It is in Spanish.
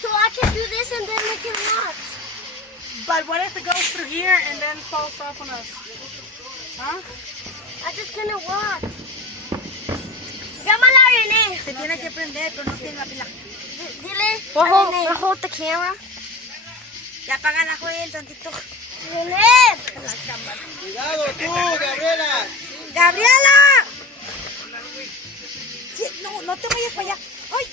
So I can do this and then we can watch. But what if it goes through here and then falls off on us? Huh? I'm just gonna watch. Llámala a René. Se tiene que prender, pero no tiene la pila. Dile a We'll René. hold the camera. Ya apaga la Joel tantito. René. La cámara. Cuidado tú, Gabriela. ¡Gabriela! Sí, no te vayas para allá. ¡Ay!